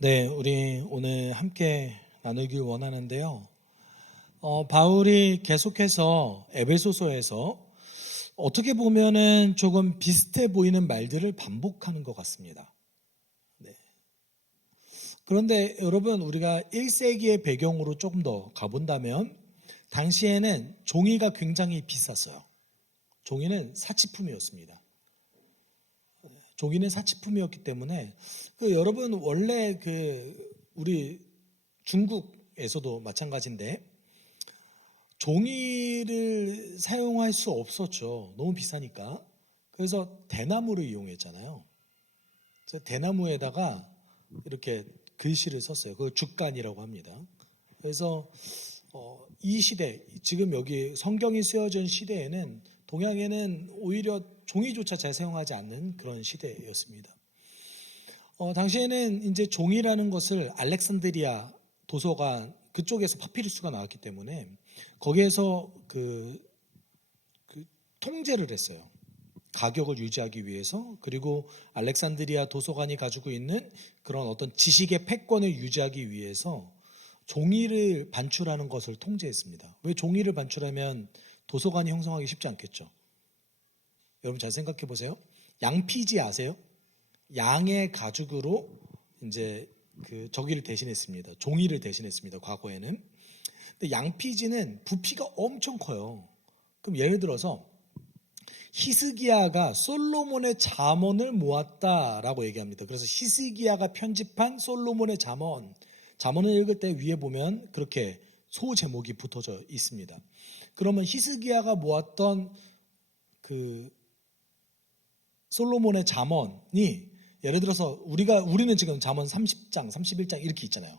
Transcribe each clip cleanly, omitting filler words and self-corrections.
네, 우리 오늘 함께 나누길 원하는데요. 바울이 계속해서 에베소서에서 어떻게 보면은 조금 비슷해 보이는 말들을 반복하는 것 같습니다. 네. 그런데 여러분, 우리가 1세기의 배경으로 조금 더 가본다면, 당시에는 종이가 굉장히 비쌌어요. 종이는 사치품이었습니다. 종이는 사치품이었기 때문에 여러분 원래 우리 중국에서도 마찬가지인데 종이를 사용할 수 없었죠. 너무 비싸니까. 그래서 대나무를 이용했잖아요. 그래서 대나무에다가 이렇게 글씨를 썼어요. 그걸 죽간이라고 합니다. 그래서 이 시대, 지금 여기 성경이 쓰여진 시대에는 동양에는 오히려 종이조차 잘 사용하지 않는 그런 시대였습니다. 당시에는 이제 종이라는 것을 알렉산드리아 도서관 그쪽에서 파피루스가 나왔기 때문에 거기에서 그 통제를 했어요. 가격을 유지하기 위해서. 그리고 알렉산드리아 도서관이 가지고 있는 그런 어떤 지식의 패권을 유지하기 위해서 종이를 반출하는 것을 통제했습니다. 왜 종이를 반출하면 도서관이 형성하기 쉽지 않겠죠? 여러분 잘 생각해 보세요. 양피지 아세요? 양의 가죽으로 이제 저기를 대신했습니다. 종이를 대신했습니다. 과거에는. 근데 양피지는 부피가 엄청 커요. 그럼 예를 들어서 히스기야가 솔로몬의 잠언을 모았다라고 얘기합니다. 그래서 히스기야가 편집한 솔로몬의 잠언을 읽을 때 위에 보면 그렇게 소제목이 붙어져 있습니다. 그러면 히스기야가 모았던 솔로몬의 잠언이 예를 들어서 우리는 지금 잠언 30장, 31장 이렇게 있잖아요.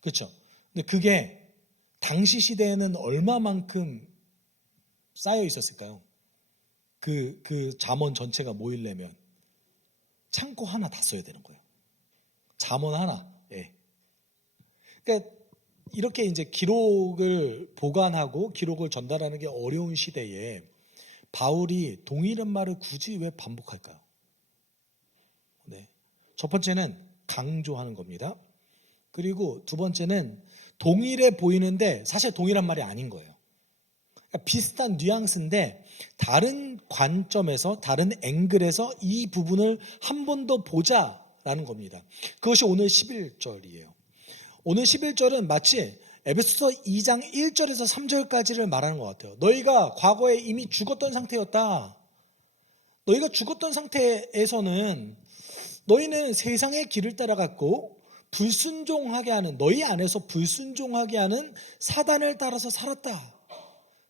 그렇죠? 근데 그게 당시 시대에는 얼마만큼 쌓여 있었을까요? 그 잠언 전체가 모이려면 창고 하나 다 써야 되는 거예요. 잠언 하나. 예. 그러니까 이렇게 이제 기록을 보관하고 기록을 전달하는 게 어려운 시대에 바울이 동일한 말을 굳이 왜 반복할까요? 네. 첫 번째는 강조하는 겁니다. 그리고 두 번째는 동일해 보이는데 사실 동일한 말이 아닌 거예요. 그러니까 비슷한 뉘앙스인데 다른 관점에서 다른 앵글에서 이 부분을 한 번 더 보자라는 겁니다. 그것이 오늘 11절이에요. 오늘 11절은 마치 에베소서 2장 1절에서 3절까지를 말하는 것 같아요. 너희가 과거에 이미 죽었던 상태였다. 너희가 죽었던 상태에서는 너희는 세상의 길을 따라갔고 불순종하게 하는 너희 안에서 불순종하게 하는 사단을 따라서 살았다.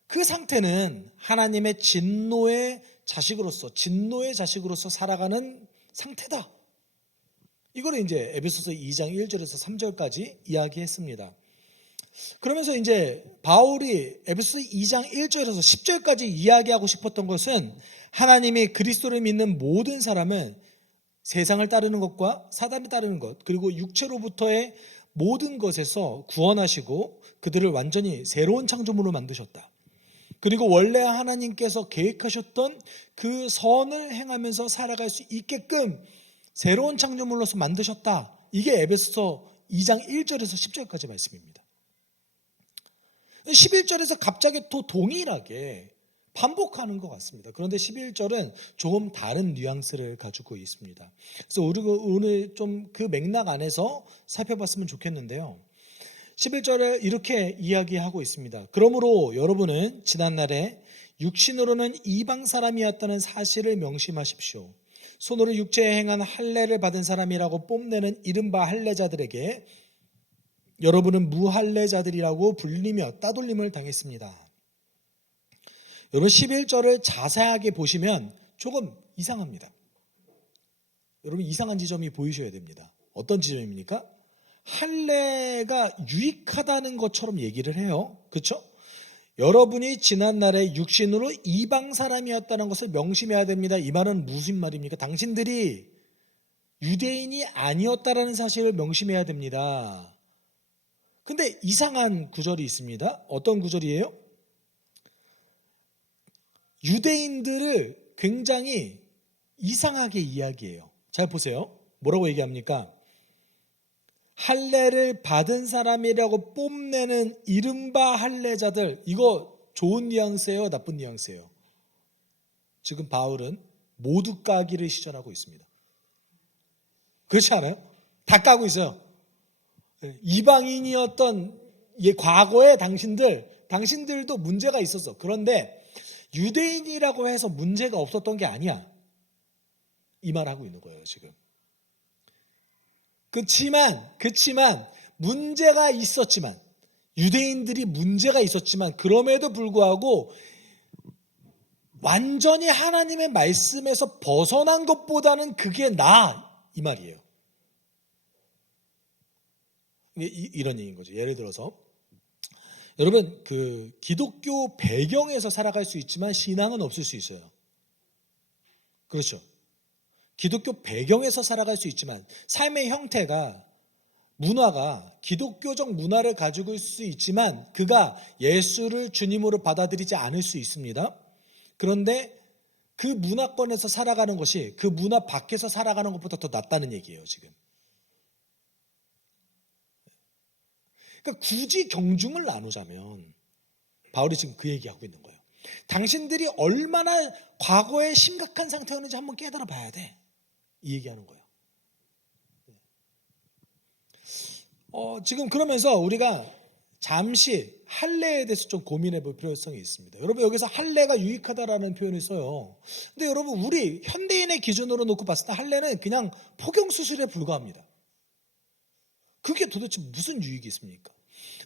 그 상태는 하나님의 진노의 자식으로서 살아가는 상태다. 이걸 이제 에베소서 2장 1절에서 3절까지 이야기했습니다. 그러면서 이제 바울이 에베소서 2장 1절에서 10절까지 이야기하고 싶었던 것은 하나님이 그리스도를 믿는 모든 사람은 세상을 따르는 것과 사단을 따르는 것 그리고 육체로부터의 모든 것에서 구원하시고 그들을 완전히 새로운 창조물로 만드셨다. 그리고 원래 하나님께서 계획하셨던 그 선을 행하면서 살아갈 수 있게끔 새로운 창조물로서 만드셨다. 이게 에베소서 2장 1절에서 10절까지 말씀입니다. 11절에서 갑자기 또 동일하게 반복하는 것 같습니다. 그런데 11절은 조금 다른 뉘앙스를 가지고 있습니다. 그래서 우리가 오늘 좀 그 맥락 안에서 살펴봤으면 좋겠는데요. 11절에 이렇게 이야기하고 있습니다. 그러므로 여러분은 지난날에 육신으로는 이방 사람이었다는 사실을 명심하십시오. 손으로 육체에 행한 할례를 받은 사람이라고 뽐내는 이른바 할례자들에게 여러분은 무할례자들이라고 불리며 따돌림을 당했습니다. 여러분 11절을 자세하게 보시면 조금 이상합니다. 여러분 이상한 지점이 보이셔야 됩니다. 어떤 지점입니까? 할례가 유익하다는 것처럼 얘기를 해요. 그렇죠? 여러분이 지난날에 육신으로 이방 사람이었다는 것을 명심해야 됩니다. 이 말은 무슨 말입니까? 당신들이 유대인이 아니었다라는 사실을 명심해야 됩니다. 근데 이상한 구절이 있습니다. 어떤 구절이에요? 유대인들을 굉장히 이상하게 이야기해요. 잘 보세요. 뭐라고 얘기합니까? 할례를 받은 사람이라고 뽐내는 이른바 할례자들, 이거 좋은 뉘앙스예요, 나쁜 뉘앙스예요? 지금 바울은 모두 까기를 시전하고 있습니다. 그렇지 않아요? 다 까고 있어요. 이방인이었던 과거의 당신들도 문제가 있었어. 그런데 유대인이라고 해서 문제가 없었던 게 아니야. 이 말하고 있는 거예요, 지금. 그치만 문제가 있었지만, 유대인들이 문제가 있었지만, 그럼에도 불구하고 완전히 하나님의 말씀에서 벗어난 것보다는 그게 나아, 이 말이에요. 이런 얘기인 거죠. 예를 들어서 여러분, 기독교 배경에서 살아갈 수 있지만 신앙은 없을 수 있어요. 그렇죠. 기독교 배경에서 살아갈 수 있지만 삶의 형태가, 문화가 기독교적 문화를 가지고 있을 수 있지만 그가 예수를 주님으로 받아들이지 않을 수 있습니다. 그런데 그 문화권에서 살아가는 것이 그 문화 밖에서 살아가는 것보다 더 낫다는 얘기예요, 지금. 그러니까 굳이 경중을 나누자면 바울이 지금 그 얘기하고 있는 거예요. 당신들이 얼마나 과거에 심각한 상태였는지 한번 깨달아 봐야 돼. 이 얘기하는 거예요. 지금 그러면서 우리가 잠시 할례에 대해서 좀 고민해 볼 필요성이 있습니다. 여러분, 여기서 할례가 유익하다라는 표현을 써요. 근데 여러분, 우리 현대인의 기준으로 놓고 봤을 때 할례는 그냥 포경수술에 불과합니다. 그게 도대체 무슨 유익이 있습니까?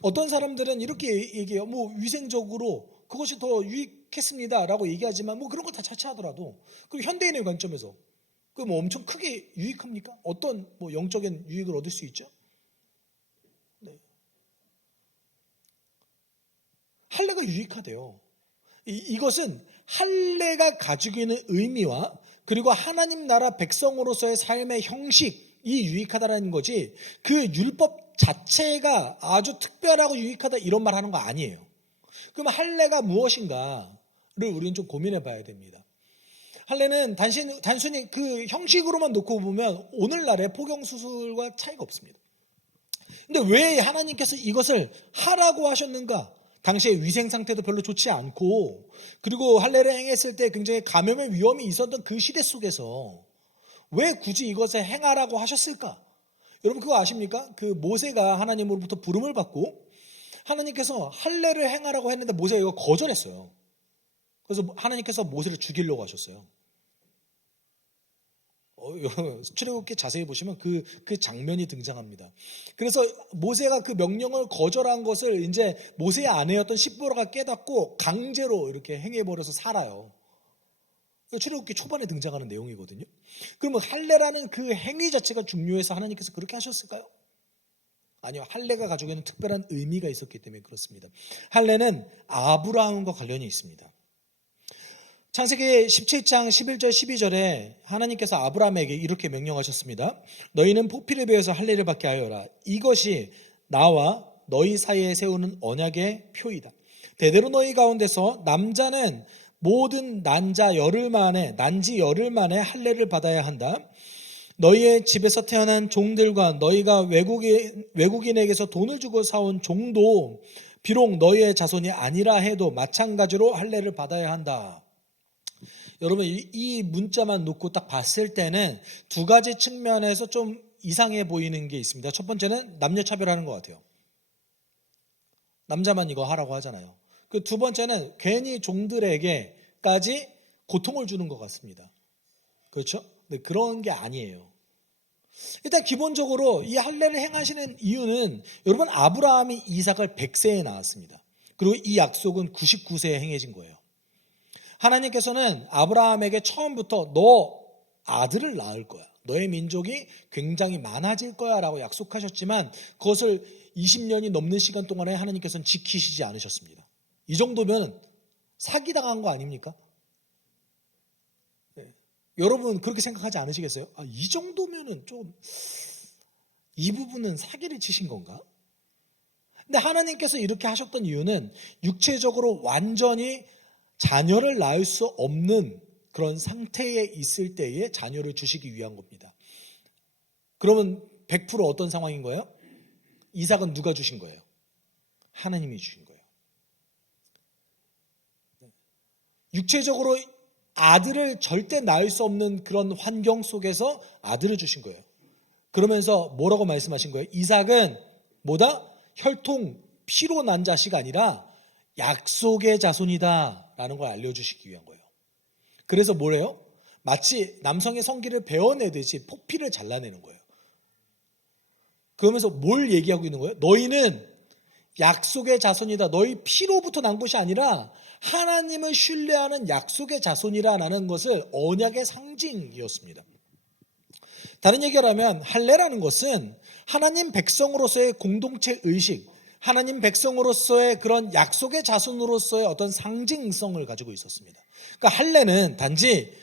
어떤 사람들은 이렇게 얘기해요. 위생적으로 그것이 더 유익했습니다라고 얘기하지만 그런 거 다 차치하더라도, 그리고 현대인의 관점에서 그 엄청 크게 유익합니까? 어떤 영적인 유익을 얻을 수 있죠? 네. 할례가 유익하대요. 이것은 할례가 가지고 있는 의미와 그리고 하나님 나라 백성으로서의 삶의 형식이 유익하다라는 거지, 그 율법 자체가 아주 특별하고 유익하다 이런 말 하는 거 아니에요. 그럼 할례가 무엇인가를 우리는 좀 고민해 봐야 됩니다. 할례는 단순히 그 형식으로만 놓고 보면 오늘날의 포경수술과 차이가 없습니다. 근데 왜 하나님께서 이것을 하라고 하셨는가? 당시의 위생 상태도 별로 좋지 않고, 그리고 할례를 행했을 때 굉장히 감염의 위험이 있었던 그 시대 속에서 왜 굳이 이것을 행하라고 하셨을까? 여러분, 그거 아십니까? 그 모세가 하나님으로부터 부름을 받고 하나님께서 할례를 행하라고 했는데 모세가 이거 거절했어요. 그래서 하나님께서 모세를 죽이려고 하셨어요. 출애굽기 자세히 보시면 그 장면이 등장합니다. 그래서 모세가 그 명령을 거절한 것을 이제 모세의 아내였던 십보라가 깨닫고 강제로 이렇게 행해버려서 살아요. 출애굽기 초반에 등장하는 내용이거든요. 그러면 할례라는 그 행위 자체가 중요해서 하나님께서 그렇게 하셨을까요? 아니요. 할례가 가지고 있는 특별한 의미가 있었기 때문에 그렇습니다. 할례는 아브라함과 관련이 있습니다. 창세기 17장 11절 12절에 하나님께서 아브라함에게 이렇게 명령하셨습니다. 너희는 포피를 베어서 할례를 받게 하여라. 이것이 나와 너희 사이에 세우는 언약의 표이다. 대대로 너희 가운데서 남자는 모든 난지 열흘 만에 할례를 받아야 한다. 너희의 집에서 태어난 종들과 너희가 외국인에게서 돈을 주고 사온 종도 비록 너희의 자손이 아니라 해도 마찬가지로 할례를 받아야 한다. 여러분, 이 문자만 놓고 딱 봤을 때는 두 가지 측면에서 좀 이상해 보이는 게 있습니다. 첫 번째는 남녀 차별하는 것 같아요. 남자만 이거 하라고 하잖아요. 그 두 번째는 괜히 종들에게까지 고통을 주는 것 같습니다. 그렇죠? 근데 그런 게 아니에요. 일단 기본적으로 이 할례를 행하시는 이유는, 여러분, 아브라함이 이삭을 100세에 낳았습니다. 그리고 이 약속은 99세에 행해진 거예요. 하나님께서는 아브라함에게 처음부터 너 아들을 낳을 거야, 너의 민족이 굉장히 많아질 거야 라고 약속하셨지만 그것을 20년이 넘는 시간 동안에 하나님께서는 지키시지 않으셨습니다. 이 정도면 사기당한 거 아닙니까? 네. 여러분 그렇게 생각하지 않으시겠어요? 이 정도면은 좀, 이 부분은 사기를 치신 건가? 근데 하나님께서 이렇게 하셨던 이유는 육체적으로 완전히 자녀를 낳을 수 없는 그런 상태에 있을 때에 자녀를 주시기 위한 겁니다. 그러면 100% 어떤 상황인 거예요? 이삭은 누가 주신 거예요? 하나님이 주신 거예요. 육체적으로 아들을 절대 낳을 수 없는 그런 환경 속에서 아들을 주신 거예요. 그러면서 뭐라고 말씀하신 거예요? 이삭은 뭐다? 혈통 피로 난 자식이 아니라 약속의 자손이다 라는 걸 알려주시기 위한 거예요. 그래서 뭐래요? 마치 남성의 성기를 베어내듯이 포피를 잘라내는 거예요. 그러면서 뭘 얘기하고 있는 거예요? 너희는 약속의 자손이다. 너희 피로부터 난 것이 아니라 하나님을 신뢰하는 약속의 자손이라는 것을 언약의 상징이었습니다. 다른 얘기를 하면 할례라는 것은 하나님 백성으로서의 공동체 의식, 하나님 백성으로서의 그런 약속의 자손으로서의 어떤 상징성을 가지고 있었습니다. 그러니까 할례는 단지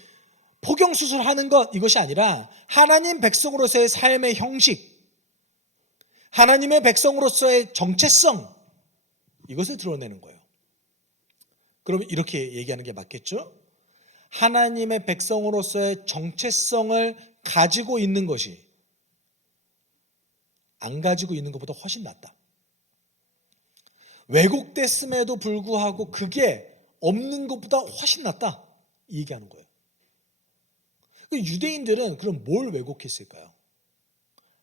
포경수술하는 것 이것이 아니라 하나님 백성으로서의 삶의 형식, 하나님의 백성으로서의 정체성 이것을 드러내는 거예요. 그럼 이렇게 얘기하는 게 맞겠죠? 하나님의 백성으로서의 정체성을 가지고 있는 것이 안 가지고 있는 것보다 훨씬 낫다. 왜곡됐음에도 불구하고 그게 없는 것보다 훨씬 낫다. 이 얘기하는 거예요. 유대인들은 그럼 뭘 왜곡했을까요?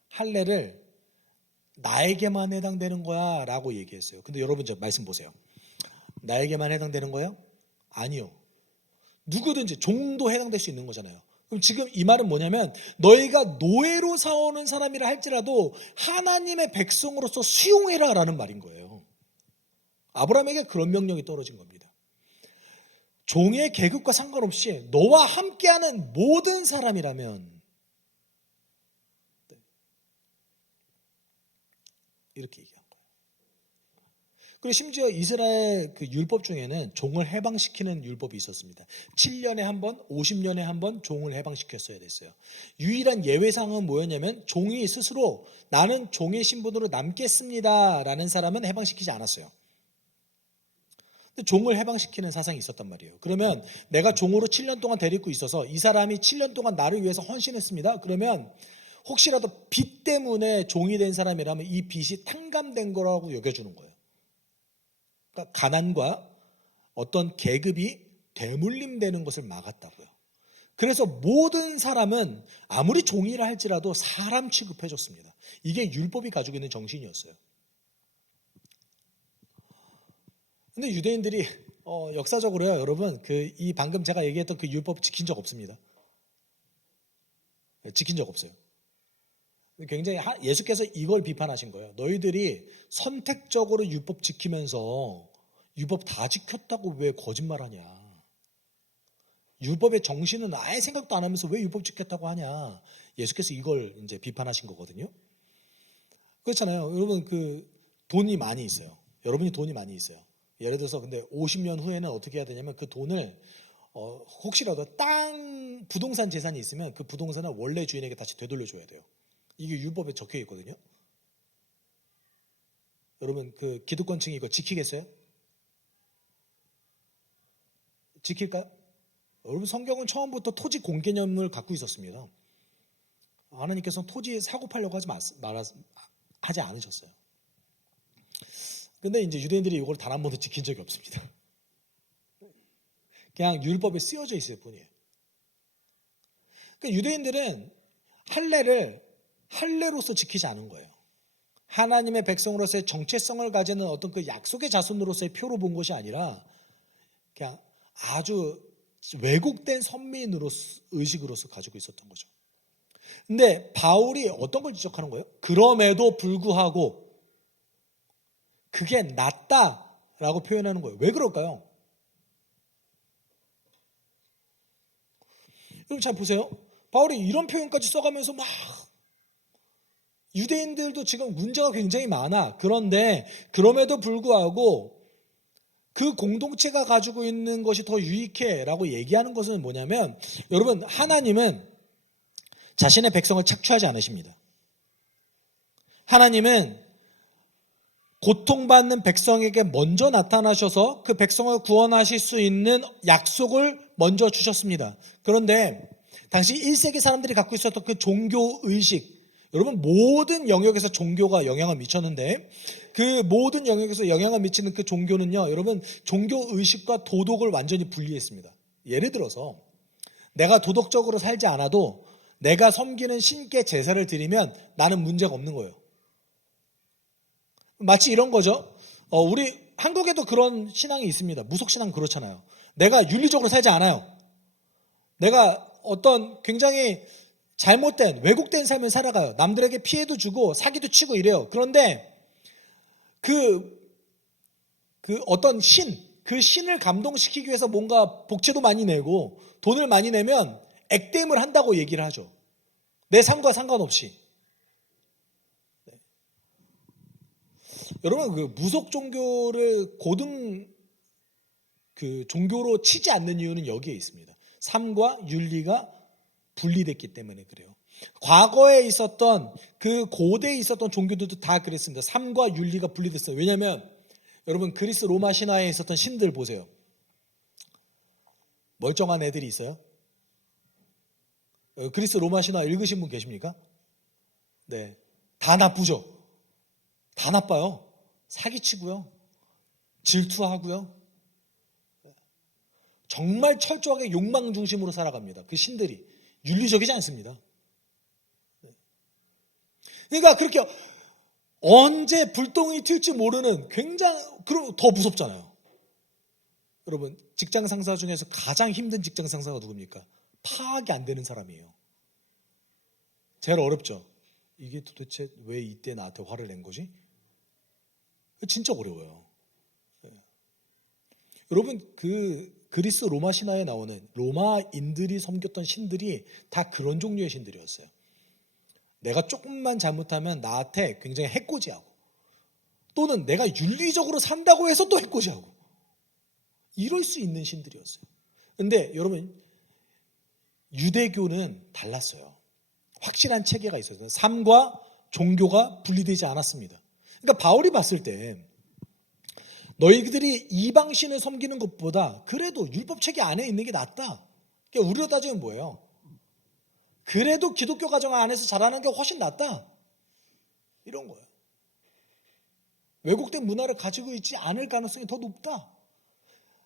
할례를 나에게만 해당되는 거야 라고 얘기했어요. 근데 여러분 저 말씀 보세요. 나에게만 해당되는 거예요? 아니요. 누구든지 종도 해당될 수 있는 거잖아요. 그럼 지금 이 말은 뭐냐면 너희가 노예로 사오는 사람이라 할지라도 하나님의 백성으로서 수용해라 라는 말인 거예요. 아브라함에게 그런 명령이 떨어진 겁니다. 종의 계급과 상관없이 너와 함께하는 모든 사람이라면 이렇게 얘기한 거예요. 그리고 심지어 이스라엘 그 율법 중에는 종을 해방시키는 율법이 있었습니다. 7년에 한 번, 50년에 한 번 종을 해방시켰어야 됐어요. 유일한 예외사항은 뭐였냐면 종이 스스로 나는 종의 신분으로 남겠습니다 라는 사람은 해방시키지 않았어요. 근데 종을 해방시키는 사상이 있었단 말이에요. 그러면 내가 종으로 7년 동안 데리고 있어서 이 사람이 7년 동안 나를 위해서 헌신했습니다. 그러면 혹시라도 빚 때문에 종이 된 사람이라면 이 빚이 탕감된 거라고 여겨주는 거예요. 그러니까 가난과 어떤 계급이 대물림되는 것을 막았다고요. 그래서 모든 사람은 아무리 종이라 할지라도 사람 취급해줬습니다. 이게 율법이 가지고 있는 정신이었어요. 근데 유대인들이 역사적으로요, 여러분 이 방금 제가 얘기했던 그 율법 지킨 적 없습니다. 지킨 적 없어요. 굉장히 예수께서 이걸 비판하신 거예요. 너희들이 선택적으로 율법 지키면서 율법 다 지켰다고 왜 거짓말하냐? 율법의 정신은 아예 생각도 안 하면서 왜 율법 지켰다고 하냐? 예수께서 이걸 이제 비판하신 거거든요. 그렇잖아요. 여러분 돈이 많이 있어요. 여러분이 돈이 많이 있어요. 예를 들어서 근데 50년 후에는 어떻게 해야 되냐면 그 돈을 혹시라도 부동산 재산이 있으면 그 부동산을 원래 주인에게 다시 되돌려줘야 돼요. 이게 율법에 적혀 있거든요. 여러분 기득권층이 이거 지키겠어요? 지킬까요? 여러분 성경은 처음부터 토지 공개념을 갖고 있었습니다. 하나님께서는 토지 사고 팔려고 하지 않으셨어요. 근데 이제 유대인들이 이걸 단 한 번도 지킨 적이 없습니다. 그냥 율법에 쓰여져 있을 뿐이에요. 그러니까 유대인들은 할례를 할례로서 지키지 않은 거예요. 하나님의 백성으로서의 정체성을 가지는 어떤 그 약속의 자손으로서의 표로 본 것이 아니라 그냥 아주 왜곡된 의식으로서 가지고 있었던 거죠. 근데 바울이 어떤 걸 지적하는 거예요? 그럼에도 불구하고 그게 낫다라고 표현하는 거예요. 왜 그럴까요? 여러분 잘 보세요. 바울이 이런 표현까지 써가면서 막 유대인들도 지금 문제가 굉장히 많아. 그런데 그럼에도 불구하고 그 공동체가 가지고 있는 것이 더 유익해라고 얘기하는 것은 뭐냐면 여러분 하나님은 자신의 백성을 착취하지 않으십니다. 하나님은 고통받는 백성에게 먼저 나타나셔서 그 백성을 구원하실 수 있는 약속을 먼저 주셨습니다. 그런데 당시 1세기 사람들이 갖고 있었던 그 종교 의식, 여러분 모든 영역에서 종교가 영향을 미쳤는데 그 모든 영역에서 영향을 미치는 그 종교는요, 여러분 종교 의식과 도덕을 완전히 분리했습니다. 예를 들어서 내가 도덕적으로 살지 않아도 내가 섬기는 신께 제사를 드리면 나는 문제가 없는 거예요. 마치 이런 거죠. 우리 한국에도 그런 신앙이 있습니다. 무속신앙 그렇잖아요. 내가 윤리적으로 살지 않아요. 내가 어떤 굉장히 잘못된 왜곡된 삶을 살아가요. 남들에게 피해도 주고 사기도 치고 이래요. 그런데 그 어떤 그 신을 감동시키기 위해서 뭔가 복채도 많이 내고 돈을 많이 내면 액땜을 한다고 얘기를 하죠. 내 삶과 상관없이. 네. 여러분 그 무속 종교를 고등 그 종교로 치지 않는 이유는 여기에 있습니다. 삶과 윤리가 분리됐기 때문에 그래요. 과거에 있었던 그 고대에 있었던 종교들도 다 그랬습니다. 삶과 윤리가 분리됐어요. 왜냐하면 여러분 그리스 로마 신화에 있었던 신들 보세요. 멀쩡한 애들이 있어요? 그리스 로마 신화 읽으신 분 계십니까? 네, 다 나쁘죠. 다 나빠요. 사기치고요, 질투하고요, 정말 철저하게 욕망 중심으로 살아갑니다. 그 신들이 윤리적이지 않습니다. 그러니까 그렇게 언제 불똥이 튈지 모르는 그럼 더 무섭잖아요. 여러분 직장 상사 중에서 가장 힘든 직장 상사가 누굽니까? 파악이 안 되는 사람이에요. 제일 어렵죠. 이게 도대체 왜 이때 나한테 화를 낸 거지? 진짜 어려워요. 여러분 그 그리스 로마 신화에 나오는 로마인들이 섬겼던 신들이 다 그런 종류의 신들이었어요. 내가 조금만 잘못하면 나한테 굉장히 해코지하고, 또는 내가 윤리적으로 산다고 해서 또 해코지하고, 이럴 수 있는 신들이었어요. 근데 여러분 유대교는 달랐어요. 확실한 체계가 있었어요. 삶과 종교가 분리되지 않았습니다. 그러니까 바울이 봤을 때 너희들이 이방신을 섬기는 것보다 그래도 율법 체계 안에 있는 게 낫다. 그러니까 우리로 따지면 뭐예요? 그래도 기독교 가정 안에서 자라는 게 훨씬 낫다. 이런 거예요. 왜곡된 문화를 가지고 있지 않을 가능성이 더 높다.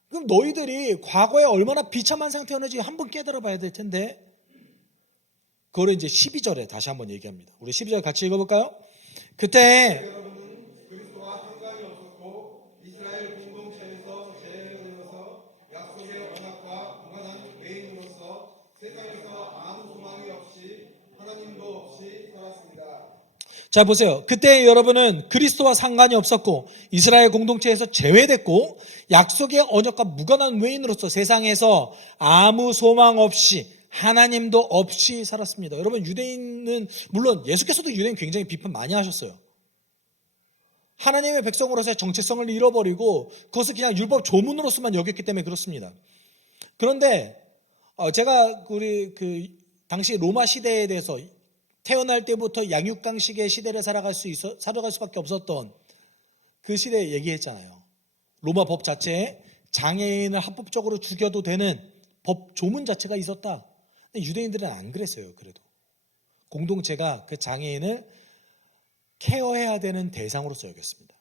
그럼 너희들이 과거에 얼마나 비참한 상태였는지 한번 깨달아 봐야 될 텐데, 그거를 이제 12절에 다시 한번 얘기합니다. 우리 12절 같이 읽어볼까요? 그때 여러분은 그리스도와 상관이 없었고 이스라엘 공동체에서 제외되어서 약속의 언약과 무관한 개인으로서 세상에서 아무 소망이 없이 하나님도 없이 살았습니다. 자 보세요. 그때 여러분은 그리스도와 상관이 없었고 이스라엘 공동체에서 제외됐고 약속의 언약과 무관한 외인으로서 세상에서 아무 소망 없이 하나님도 없이 살았습니다. 여러분 유대인은 물론 예수께서도 유대인 굉장히 비판 많이 하셨어요. 하나님의 백성으로서의 정체성을 잃어버리고 그것을 그냥 율법 조문으로서만 여겼기 때문에 그렇습니다. 그런데 제가 우리 그 당시 로마 시대에 대해서 태어날 때부터 양육강식의 시대를 살아갈 수밖에 없었던 그 시대에 얘기했잖아요. 로마 법 자체에 장애인을 합법적으로 죽여도 되는 법 조문 자체가 있었다. 근데 유대인들은 안 그랬어요. 그래도 공동체가 그 장애인을 케어해야 되는 대상으로서 여겼습니다.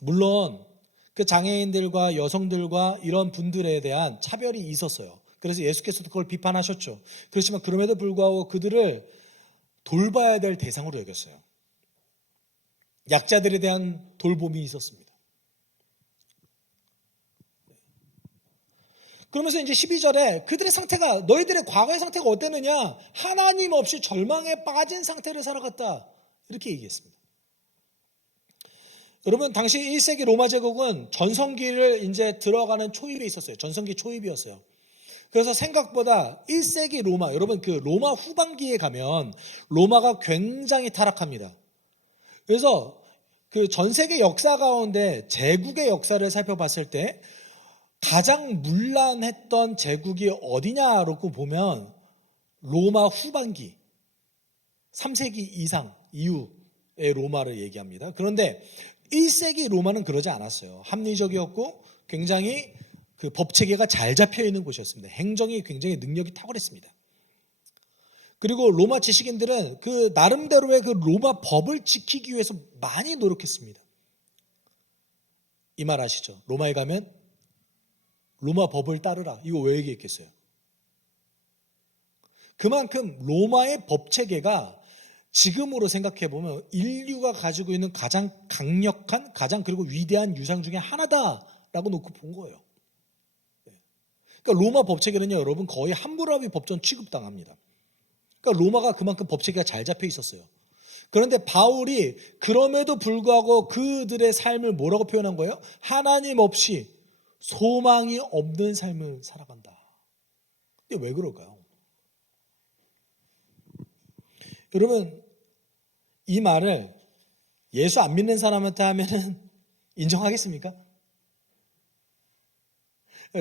물론 그 장애인들과 여성들과 이런 분들에 대한 차별이 있었어요. 그래서 예수께서도 그걸 비판하셨죠. 그렇지만 그럼에도 불구하고 그들을 돌봐야 될 대상으로 여겼어요. 약자들에 대한 돌봄이 있었습니다. 그러면서 이제 12절에 그들의 상태가, 너희들의 과거의 상태가 어땠느냐? 하나님 없이 절망에 빠진 상태를 살아갔다. 이렇게 얘기했습니다. 여러분 당시 1세기 로마 제국은 전성기를 이제 들어가는 초입에 있었어요. 전성기 초입이었어요. 그래서 생각보다 1세기 로마, 여러분 그 로마 후반기에 가면 로마가 굉장히 타락합니다. 그래서 그 전 세계 역사 가운데 제국의 역사를 살펴봤을 때 가장 문란했던 제국이 어디냐라고 보면 로마 후반기 3세기 이상 이후의 로마를 얘기합니다. 그런데 1세기 로마는 그러지 않았어요. 합리적이었고 굉장히 그 법체계가 잘 잡혀 있는 곳이었습니다. 행정이 굉장히 능력이 탁월했습니다. 그리고 로마 지식인들은 그 나름대로의 그 로마 법을 지키기 위해서 많이 노력했습니다. 이 말 아시죠? 로마에 가면 로마 법을 따르라. 이거 왜 얘기했겠어요? 그만큼 로마의 법 체계가 지금으로 생각해 보면 인류가 가지고 있는 가장 강력한, 가장 그리고 위대한 유산 중에 하나다라고 놓고 본 거예요. 그러니까 로마 법 체계는요, 여러분 거의 함무라비 법전 취급당합니다. 그러니까 로마가 그만큼 법 체계가 잘 잡혀 있었어요. 그런데 바울이 그럼에도 불구하고 그들의 삶을 뭐라고 표현한 거예요? 하나님 없이 소망이 없는 삶을 살아간다. 이게 왜 그럴까요? 여러분, 이 말을 예수 안 믿는 사람한테 하면은 인정하겠습니까?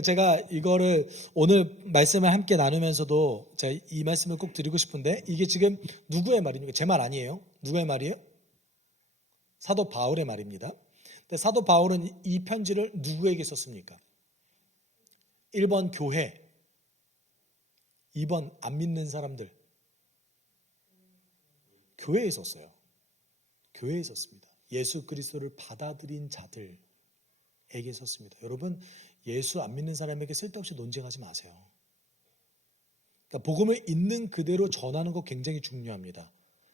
제가 이거를 오늘 말씀을 함께 나누면서도 제가 이 말씀을 꼭 드리고 싶은데, 이게 지금 누구의 말입니까? 제 말 아니에요. 누구의 말이에요? 사도 바울의 말입니다. 근데 사도 바울은 이 편지를 누구에게 썼습니까? 1번 교회, 2번 안 믿는 사람들. 교회에 썼어요. 교회에 썼습니다. 예수 그리스도를 받아들인 자들에게 썼습니다. 여러분, 예수 안 믿는 사람에게 쓸데없이 논쟁하지 마세요. 그러니까 복음을 있는 그대로 전하는 거 굉장히 중요합니다.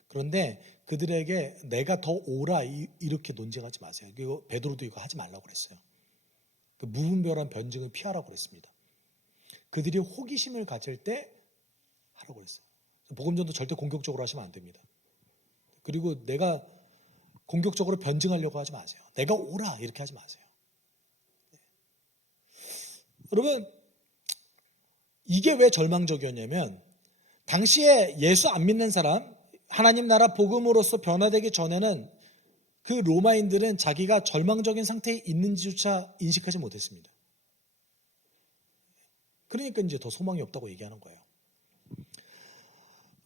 그런데 그들에게 내가 더 옳아 이렇게 논쟁하지 마세요. 그리고 베드로도 이거 하지 말라고 그랬어요. 그 무분별한 변증을 피하라고 그랬습니다. 그들이 호기심을 가질 때 하라고 그랬어요. 복음전도 절대 공격적으로 하시면 안 됩니다. 그리고 내가 공격적으로 변증하려고 하지 마세요. 내가 옳아 이렇게 하지 마세요. 여러분, 이게 왜 절망적이었냐면 당시에 예수 안 믿는 사람, 하나님 나라 복음으로서 변화되기 전에는 그 로마인들은 자기가 절망적인 상태에 있는지조차 인식하지 못했습니다. 그러니까 이제 더 소망이 없다고 얘기하는 거예요.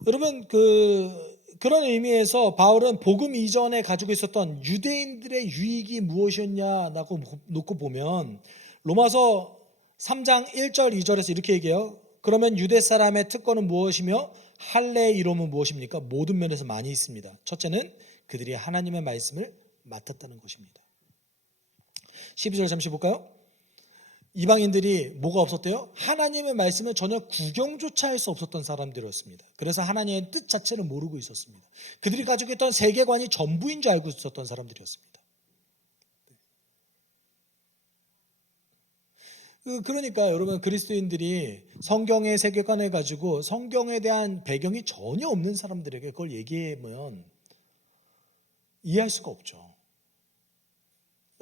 여러분, 그런 의미에서 바울은 복음 이전에 가지고 있었던 유대인들의 유익이 무엇이었냐라고 놓고 보면 로마서 3장 1절 2절에서 이렇게 얘기해요. 그러면 유대 사람의 특권은 무엇이며 할례의 이름은 무엇입니까? 모든 면에서 많이 있습니다. 첫째는 그들이 하나님의 말씀을 맡았다는 것입니다. 12절 잠시 볼까요? 이방인들이 뭐가 없었대요? 하나님의 말씀을 전혀 구경조차 할 수 없었던 사람들이었습니다. 그래서 하나님의 뜻 자체를 모르고 있었습니다. 그들이 가지고 있던 세계관이 전부인 줄 알고 있었던 사람들이었습니다. 그러니까 여러분, 그리스도인들이 성경의 세계관을 가지고 성경에 대한 배경이 전혀 없는 사람들에게 그걸 얘기하면 이해할 수가 없죠.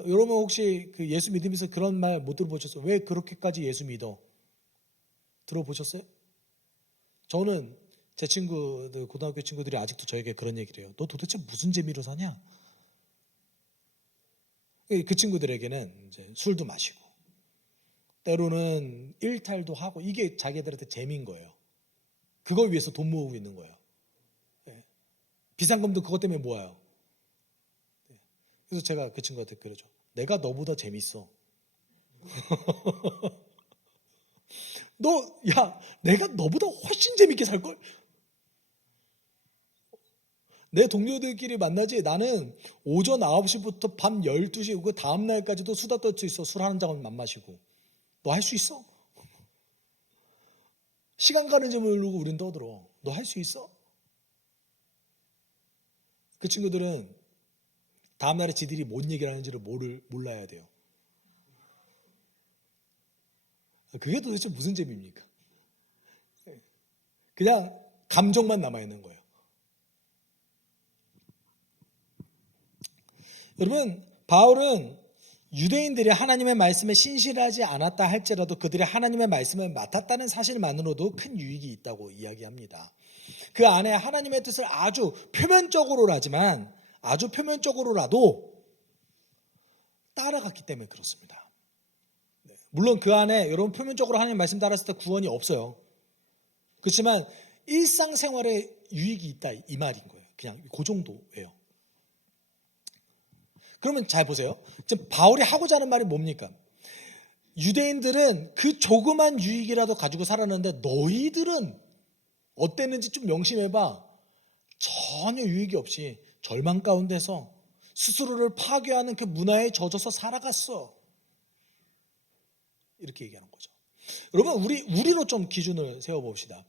여러분 혹시 그 예수 믿으면서 그런 말 못 들어보셨어요? 왜 그렇게까지 예수 믿어? 들어보셨어요? 저는 제 친구들, 고등학교 친구들이 아직도 저에게 그런 얘기를 해요. 너 도대체 무슨 재미로 사냐? 그 친구들에게는 이제 술도 마시고 때로는 일탈도 하고 이게 자기들한테 재미인 거예요. 그걸 위해서 돈 모으고 있는 거예요. 비상금도 그것 때문에 모아요. 그래서 제가 그 친구한테 그러죠. 내가 너보다 재밌어. 내가 너보다 훨씬 재밌게 살걸? 내 동료들끼리 만나지 나는 오전 9시부터 밤 12시 그 다음 날까지도 수다 떨 수 있어. 술 한 잔은 안 마시고. 너 할 수 있어? 시간 가는 줄 모르고 우린 떠들어. 너 할 수 있어? 그 친구들은 다음날에 지들이 뭔 얘기를 하는지를 몰라야 돼요. 그게 도대체 무슨 재미입니까? 그냥 감정만 남아있는 거예요. 여러분, 바울은 유대인들이 하나님의 말씀에 신실하지 않았다 할지라도 그들이 하나님의 말씀을 맡았다는 사실만으로도 큰 유익이 있다고 이야기합니다. 그 안에 하나님의 뜻을 아주 표면적으로라도 따라갔기 때문에 그렇습니다. 물론 그 안에 여러분 표면적으로 하나님 말씀 따랐을 때 구원이 없어요. 그렇지만 일상생활에 유익이 있다 이 말인 거예요. 그냥 그 정도예요. 그러면 잘 보세요. 지금 바울이 하고자 하는 말이 뭡니까? 유대인들은 그 조그만 유익이라도 가지고 살았는데 너희들은 어땠는지 좀 명심해봐. 전혀 유익이 없이 절망 가운데서 스스로를 파괴하는 그 문화에 젖어서 살아갔어. 이렇게 얘기하는 거죠. 여러분, 우리로 좀 기준을 세워봅시다.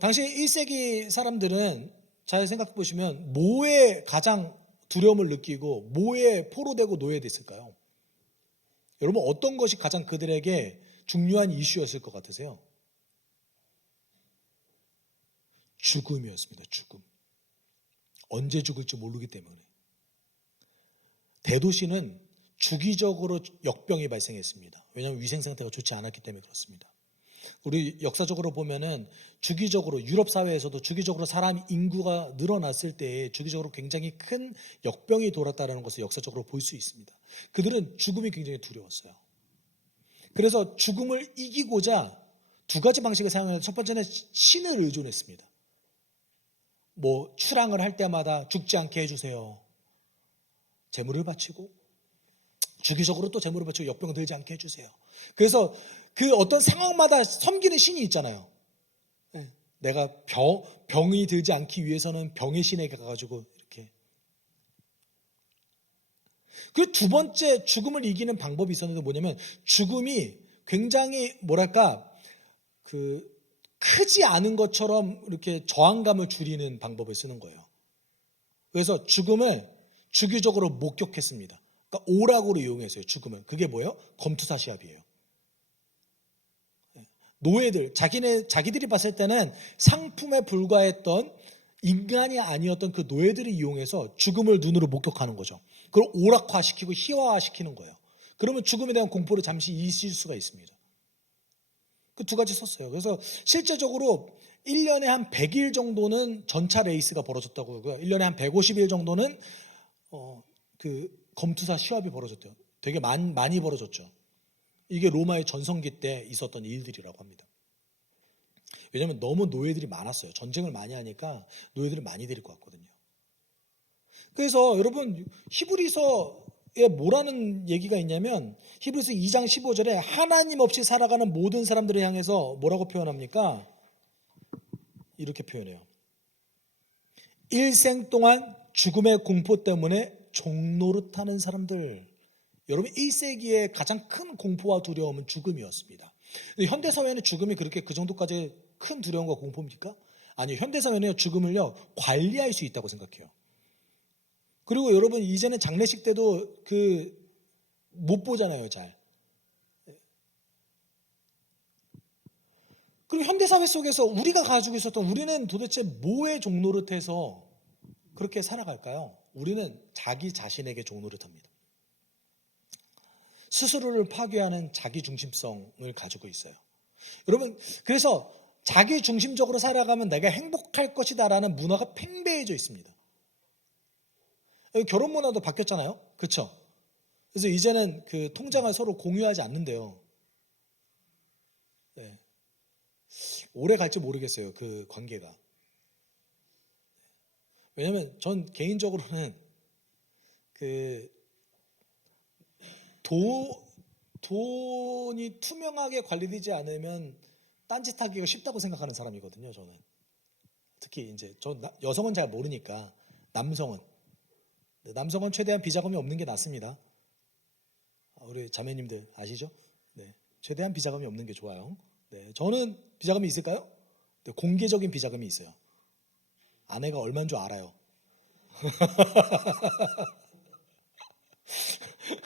당시 1세기 사람들은 잘 생각해 보시면 뭐에 가장 두려움을 느끼고 뭐에 포로되고 노예됐을까요? 여러분, 어떤 것이 가장 그들에게 중요한 이슈였을 것 같으세요? 죽음이었습니다. 죽음. 언제 죽을지 모르기 때문에. 대도시는 주기적으로 역병이 발생했습니다. 왜냐하면 위생 상태가 좋지 않았기 때문에 그렇습니다. 우리 역사적으로 보면은 주기적으로 유럽 사회에서도 주기적으로 사람 인구가 늘어났을 때 주기적으로 굉장히 큰 역병이 돌았다는 것을 역사적으로 볼 수 있습니다. 그들은 죽음이 굉장히 두려웠어요. 그래서 죽음을 이기고자 두 가지 방식을 사용했는데, 첫 번째는 신을 의존했습니다. 뭐 출항을 할 때마다 죽지 않게 해주세요. 제물을 바치고 주기적으로 또 제물을 바치고 역병 들지 않게 해주세요. 그래서 그 어떤 상황마다 섬기는 신이 있잖아요. 내가 병이 들지 않기 위해서는 병의 신에게 가가지고 이렇게. 그 두 번째 죽음을 이기는 방법이 있었는데 뭐냐면, 죽음이 굉장히 뭐랄까 크지 않은 것처럼 이렇게 저항감을 줄이는 방법을 쓰는 거예요. 그래서 죽음을 주기적으로 목격했습니다. 그러니까 오락으로 이용했어요. 죽음을. 그게 뭐예요? 검투사 시합이에요. 노예들, 자기들이 봤을 때는 상품에 불과했던 인간이 아니었던 그 노예들을 이용해서 죽음을 눈으로 목격하는 거죠. 그걸 오락화시키고 희화화시키는 거예요. 그러면 죽음에 대한 공포를 잠시 잊을 수가 있습니다. 그 두 가지 썼어요. 그래서 실제적으로 1년에 한 100일 정도는 전차 레이스가 벌어졌다고 하고요. 1년에 한 150일 정도는 그 검투사 시합이 벌어졌대요. 되게 많이 벌어졌죠. 이게 로마의 전성기 때 있었던 일들이라고 합니다. 왜냐하면 너무 노예들이 많았어요. 전쟁을 많이 하니까 노예들을 많이 데리고 왔거든요. 그래서 여러분, 히브리서에 뭐라는 얘기가 있냐면, 히브리서 2장 15절에 하나님 없이 살아가는 모든 사람들을 향해서 뭐라고 표현합니까? 이렇게 표현해요. 일생 동안 죽음의 공포 때문에 종노릇하는 사람들. 여러분, 1세기의 가장 큰 공포와 두려움은 죽음이었습니다. 현대 사회는 죽음이 그렇게 그 정도까지 큰 두려움과 공포입니까? 아니요. 현대 사회는 죽음을요 관리할 수 있다고 생각해요. 그리고 여러분, 이제는 장례식 때도 못 보잖아요, 잘. 그리고 현대 사회 속에서 우리가 가지고 있었던, 우리는 도대체 뭐에 종노릇해서 그렇게 살아갈까요? 우리는 자기 자신에게 종노릇합니다. 스스로를 파괴하는 자기 중심성을 가지고 있어요. 여러분, 그래서 자기 중심적으로 살아가면 내가 행복할 것이다라는 문화가 팽배해져 있습니다. 결혼 문화도 바뀌었잖아요. 그렇죠? 그래서 이제는 그 통장을 서로 공유하지 않는데요. 네. 오래 갈지 모르겠어요, 그 관계가. 왜냐하면 전 개인적으로는 돈이 투명하게 관리되지 않으면 딴짓하기가 쉽다고 생각하는 사람이거든요, 저는. 특히 이제 여성은 잘 모르니까 남성은 최대한 비자금이 없는 게 낫습니다. 우리 자매님들 아시죠? 네, 최대한 비자금이 없는 게 좋아요. 네, 저는 비자금이 있을까요? 네, 공개적인 비자금이 있어요. 아내가 얼마인 줄 알아요.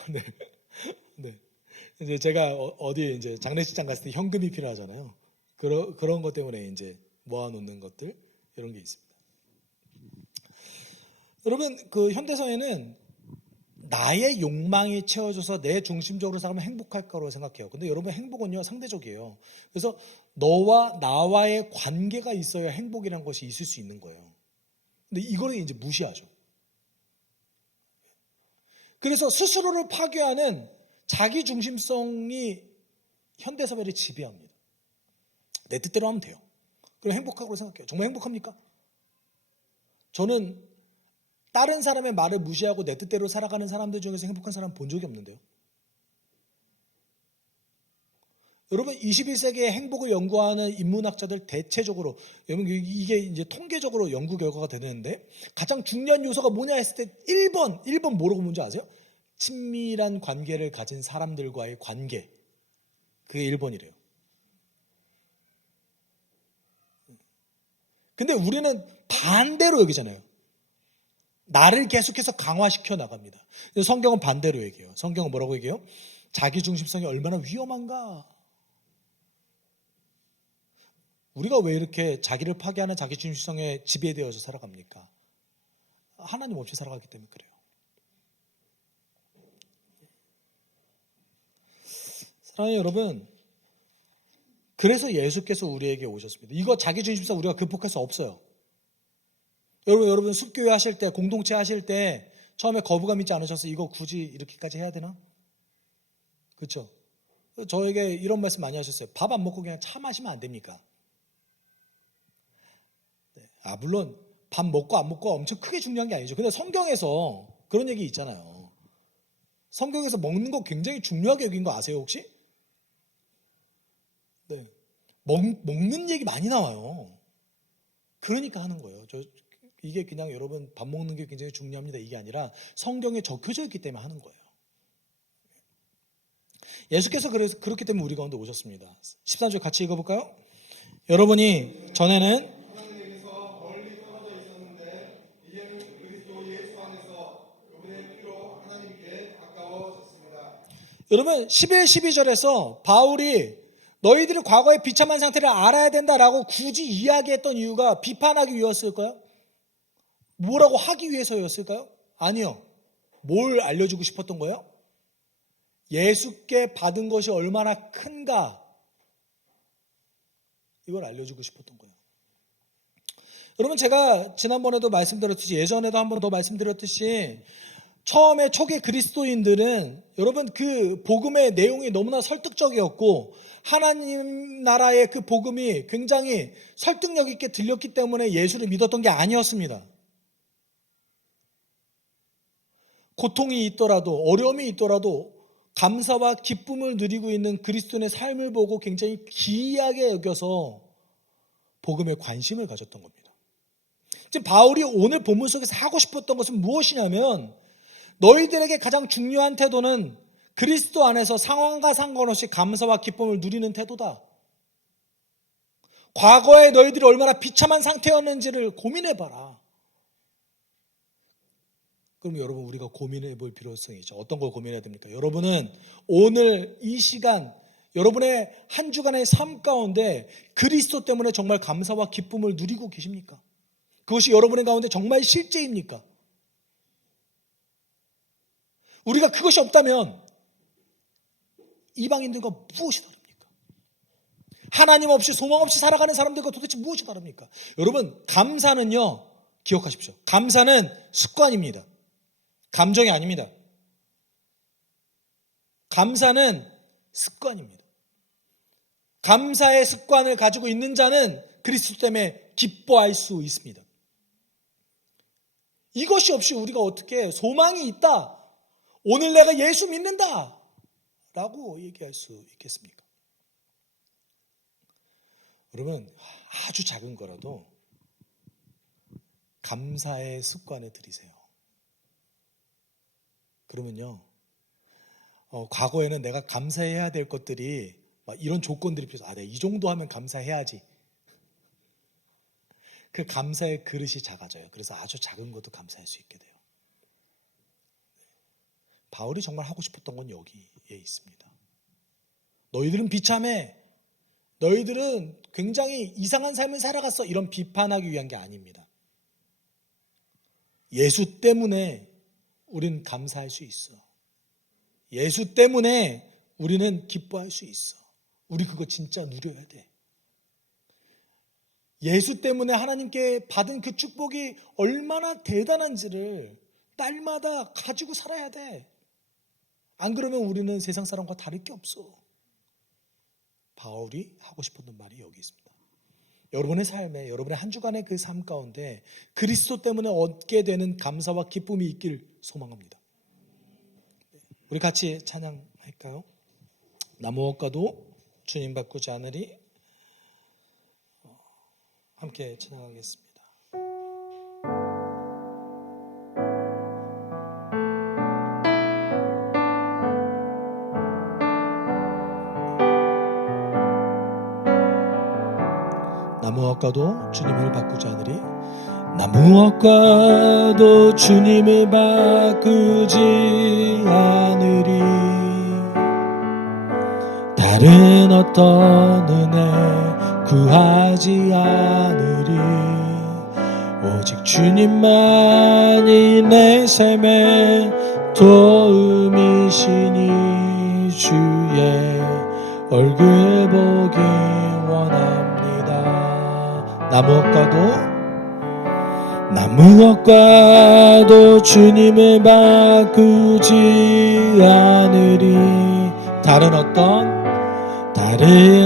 네, 네. 이제 제가 어디 이제 장례식장 갔을 때 현금이 필요하잖아요. 그런 것 때문에 이제 모아놓는 것들, 이런 게 있습니다. 여러분, 그 현대사회는 나의 욕망이 채워져서 내 중심적으로 살면 행복할 거라고 생각해요. 근데 여러분, 행복은요 상대적이에요. 그래서 너와 나와의 관계가 있어야 행복이라는 것이 있을 수 있는 거예요. 근데 이거를 이제 무시하죠. 그래서 스스로를 파괴하는 자기 중심성이 현대사회를 지배합니다. 내 뜻대로 하면 돼요. 그럼 행복하고 생각해요. 정말 행복합니까? 저는 다른 사람의 말을 무시하고 내 뜻대로 살아가는 사람들 중에서 행복한 사람 본 적이 없는데요. 여러분 21세기의 행복을 연구하는 인문학자들 대체적으로 여러분 이게 이제 통계적으로 연구 결과가 되는데 가장 중요한 요소가 뭐냐 했을 때 1번 뭐라고 뭔지 아세요? 친밀한 관계를 가진 사람들과의 관계. 그게 1번이래요. 근데 우리는 반대로 여기잖아요. 나를 계속해서 강화시켜 나갑니다. 성경은 반대로 얘기해요. 성경은 뭐라고 얘기해요? 자기중심성이 얼마나 위험한가. 우리가 왜 이렇게 자기를 파괴하는 자기중심성에 지배되어서 살아갑니까? 하나님 없이 살아가기 때문에 그래요. 사랑하는 여러분, 그래서 예수께서 우리에게 오셨습니다. 이거 자기중심성 우리가 극복할 수 없어요. 여러분 숲교회 하실 때, 공동체 하실 때 처음에 거부감 있지 않으셔서 이거 굳이 이렇게까지 해야 되나? 그렇죠? 저에게 이런 말씀 많이 하셨어요. 밥 안 먹고 그냥 차 마시면 안 됩니까? 물론 밥 먹고 안 먹고 엄청 크게 중요한 게 아니죠. 근데 성경에서 그런 얘기 있잖아요. 성경에서 먹는 거 굉장히 중요하게 여긴 거 아세요 혹시? 네. 먹는 얘기 많이 나와요. 그러니까 하는 거예요. 이게 그냥 여러분 밥 먹는 게 굉장히 중요합니다. 이게 아니라 성경에 적혀져 있기 때문에 하는 거예요. 예수께서 그래서 그렇기 때문에 우리 가운데 오셨습니다. 13절 같이 읽어볼까요? 여러분이 전에는 하나님에게서 멀리 떨어져 있었는데 이제는 그리스도 예수 안에서 그분의 피로 하나님께 가까워졌습니다. 여러분 11, 12절에서 바울이 너희들이 과거의 비참한 상태를 알아야 된다라고 굳이 이야기했던 이유가 비판하기 위해서였을까요? 뭐라고 하기 위해서였을까요? 아니요. 뭘 알려주고 싶었던 거예요? 예수께 받은 것이 얼마나 큰가 이걸 알려주고 싶었던 거예요. 여러분 제가 지난번에도 말씀드렸듯이 예전에도 한 번 더 말씀드렸듯이 처음에 초기 그리스도인들은 여러분 그 복음의 내용이 너무나 설득적이었고 하나님 나라의 그 복음이 굉장히 설득력 있게 들렸기 때문에 예수를 믿었던 게 아니었습니다. 고통이 있더라도 어려움이 있더라도 감사와 기쁨을 누리고 있는 그리스도인의 삶을 보고 굉장히 기이하게 여겨서 복음에 관심을 가졌던 겁니다. 지금 바울이 오늘 본문 속에서 하고 싶었던 것은 무엇이냐면 너희들에게 가장 중요한 태도는 그리스도 안에서 상황과 상관없이 감사와 기쁨을 누리는 태도다. 과거에 너희들이 얼마나 비참한 상태였는지를 고민해봐라. 그럼 여러분 우리가 고민해 볼 필요성이 있죠. 어떤 걸 고민해야 됩니까? 여러분은 오늘 이 시간 여러분의 한 주간의 삶 가운데 그리스도 때문에 정말 감사와 기쁨을 누리고 계십니까? 그것이 여러분의 가운데 정말 실제입니까? 우리가 그것이 없다면 이방인들과 무엇이 다릅니까? 하나님 없이 소망 없이 살아가는 사람들과 도대체 무엇이 다릅니까? 여러분 감사는요 기억하십시오. 감사는 습관입니다. 감정이 아닙니다. 감사는 습관입니다. 감사의 습관을 가지고 있는 자는 그리스도 때문에 기뻐할 수 있습니다. 이것이 없이 우리가 어떻게 소망이 있다. 오늘 내가 예수 믿는다. 라고 얘기할 수 있겠습니까? 여러분 아주 작은 거라도 감사의 습관을 들이세요. 그러면요 과거에는 내가 감사해야 될 것들이 막 이런 조건들이 필요해서 내가 이 정도 하면 감사해야지. 그 감사의 그릇이 작아져요. 그래서 아주 작은 것도 감사할 수 있게 돼요. 바울이 정말 하고 싶었던 건 여기에 있습니다. 너희들은 비참해. 너희들은 굉장히 이상한 삶을 살아갔어. 이런 비판하기 위한 게 아닙니다. 예수 때문에 우린 감사할 수 있어. 예수 때문에 우리는 기뻐할 수 있어. 우리 그거 진짜 누려야 돼. 예수 때문에 하나님께 받은 그 축복이 얼마나 대단한지를 날마다 가지고 살아야 돼. 안 그러면 우리는 세상 사람과 다를 게 없어. 바울이 하고 싶었던 말이 여기 있습니다. 여러분의 삶에, 여러분의 한 주간의 그 삶 가운데 그리스도 때문에 얻게 되는 감사와 기쁨이 있길 소망합니다. 우리 같이 찬양할까요? 나무엇과도 주님 바꾸지 않으리. 함께 찬양하겠습니다. 나무엇과도 주님을 바꾸지 않으리. 나무엇과도 주님을 바꾸지 않으리. 다른 어떤 은혜 구하지 않으리. 오직 주님만이 내 삶의 도움이시니 주의 얼굴 보기 원합니다. 나무엇과도 주님을 바꾸지 않으리. 다른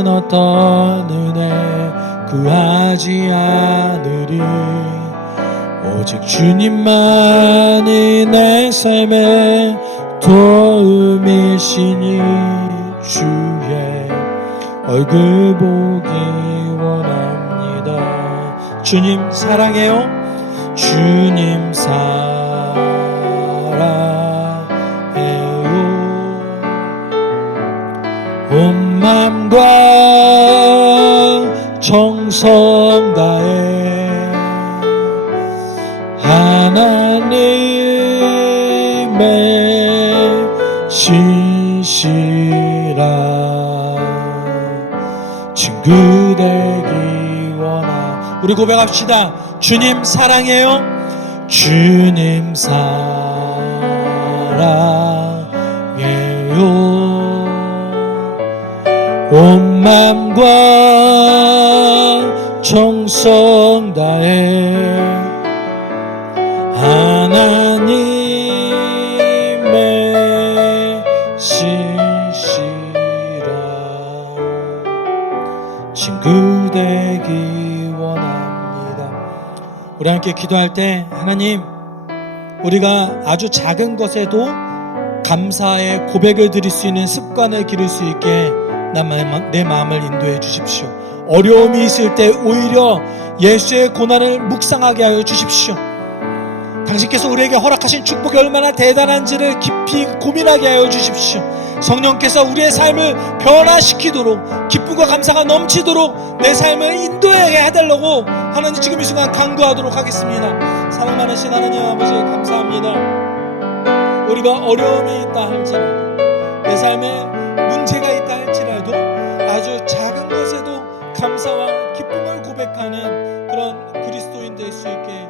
어떤 은혜 구하지 않으리. 오직 주님만이 내 삶의 도움이시니 주의 얼굴 보기 원합니다. 주님 사랑해요. 주님 사랑해요. 온 맘과 정성 다해 하나님의 신실한 친구 되기 원하. 우리 고백합시다. 주님 사랑해요. 주님 사랑해요. 온 맘과 정성 다해 하나님의 신실한 친구 되기 원합니다. 우리 함께 기도할 때 하나님, 우리가 아주 작은 것에도 감사의 고백을 드릴 수 있는 습관을 기를 수 있게 내 마음을 인도해 주십시오. 어려움이 있을 때 오히려 예수의 고난을 묵상하게 하여 주십시오. 당신께서 우리에게 허락하신 축복이 얼마나 대단한지를 깊이 고민하게 하여 주십시오. 성령께서 우리의 삶을 변화시키도록, 기쁨과 감사가 넘치도록 내 삶을 인도하게 해달라고 하나님 지금 이 순간 간구하도록 하겠습니다. 사랑 많으신 하나님 아버지 감사합니다. 우리가 어려움이 있다 할지라도, 내 삶에 문제가 있다 할지라도 아주 작은 것에도 감사와 기쁨을 고백하는 그런 그리스도인 될 수 있게